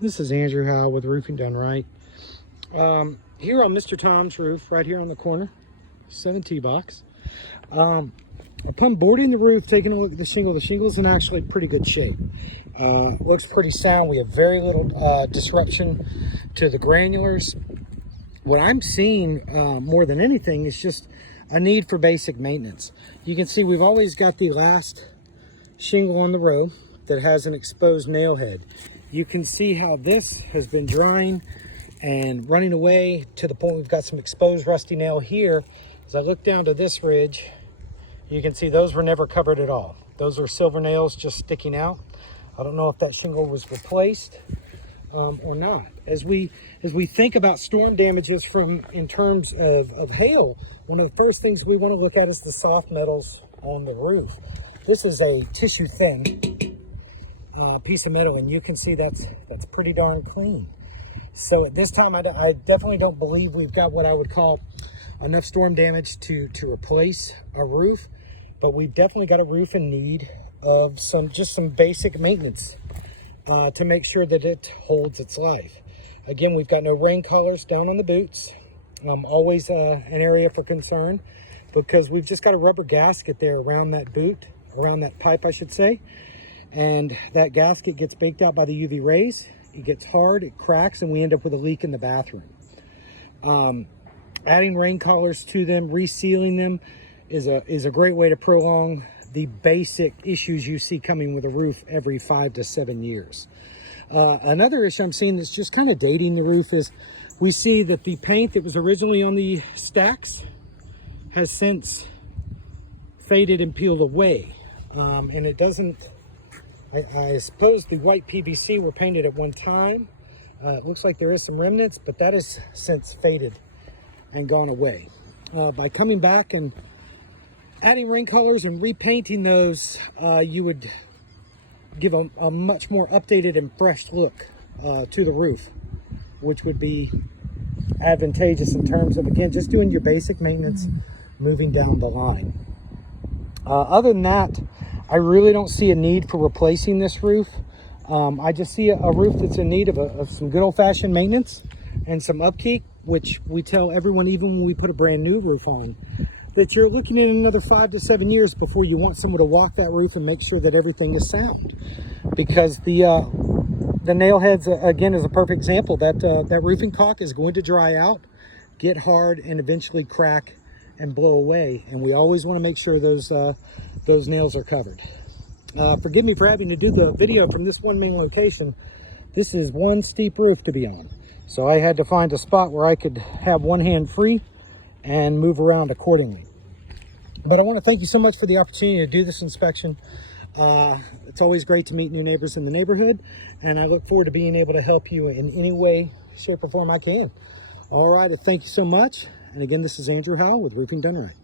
This is Andrew Howe with Roofing Done Right. Here on Mr. Tom's roof, right here on the corner, 7T box. Upon boarding the roof, taking a look at the shingle's in actually pretty good shape. Looks pretty sound. We have very little disruption to the granulars. What I'm seeing more than anything is just a need for basic maintenance. You can see we've always got the last shingle on the row that has an exposed nail head. You can see how this has been drying and running away to the point we've got some exposed rusty nail here. As I look down to this ridge, you can see those were never covered at all. Those are silver nails just sticking out. I don't know if that shingle was replaced or not. As we think about storm damages in terms of hail, one of the first things we want to look at is the soft metals on the roof. This is a tissue thin piece of metal, and you can see that's pretty darn clean. So at this time, I definitely don't believe we've got what I would call enough storm damage to replace a roof, but we've definitely got a roof in need of some basic maintenance to make sure that it holds its life. Again, we've got no rain collars down on the boots. Always an area for concern, because we've just got a rubber gasket there around that boot, around that pipe, I should say. And that gasket gets baked out by the UV rays. It gets hard, it cracks, and we end up with a leak in the bathroom. Adding rain collars to them, resealing them is a great way to prolong the basic issues you see coming with a roof every 5 to 7 years. Another issue I'm seeing that's just kind of dating the roof is we see that the paint that was originally on the stacks has since faded and peeled away. And it doesn't, I suppose the white PVC were painted at one time. It looks like there is some remnants, but that has since faded and gone away. By coming back and adding rain colors and repainting those, you would give a much more updated and fresh look to the roof, which would be advantageous in terms of, again, just doing your basic maintenance, moving down the line. Other than that, I really don't see a need for replacing this roof. I just see a roof that's in need of some good old-fashioned maintenance and some upkeep, which we tell everyone, even when we put a brand new roof on, that you're looking at another 5 to 7 years before you want someone to walk that roof and make sure that everything is sound. Because the nail heads, again, is a perfect example. That roofing caulk is going to dry out, get hard, and eventually crack and blow away. And we always want to make sure those nails are covered. Forgive me for having to do the video from this one main location. This is one steep roof to be on. So I had to find a spot where I could have one hand free and move around accordingly. But I want to thank you so much for the opportunity to do this inspection. It's always great to meet new neighbors in the neighborhood, and I look forward to being able to help you in any way, shape, or form I can. All right, thank you so much. And again, this is Andrew Howe with Roofing Done Right.